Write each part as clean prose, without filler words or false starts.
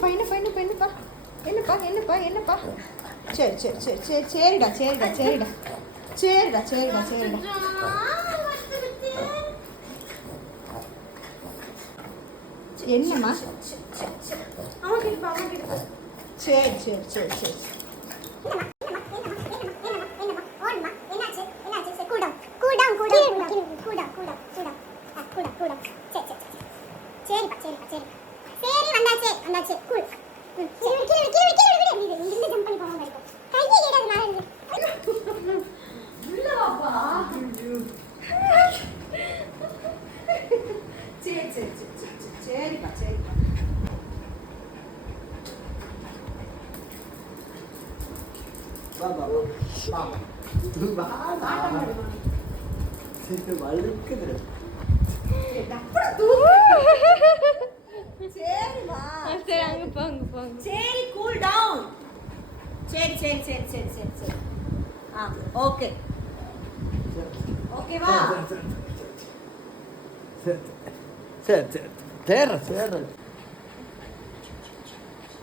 என்னப்பா என்னப்பா என்னப்பா என்னப்பா என்னப்பா என்னப்பா என்னப்பா சரி சரி சரி சரி சரிடா சரிடா சரிடா சரிடா சரிடா சரிடா என்னம்மா சரி சரி சரி சரி சரிப்பா சரிப்பா சரி அங்க போங்க போங்க. சரி கூல் டவுன் சரி சரி சரி சரி சரி சரி ஓகே ஓகேவா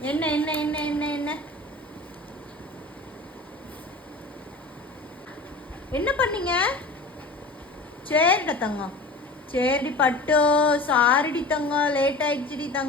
என்ன என்ன என்ன என்ன என்ன என்ன பண்ணீங்க சரிடா தங்கம் சரி பட்டு சாரிடி தங்கம் லேட் ஆயிடுச்சுடி தங்கம்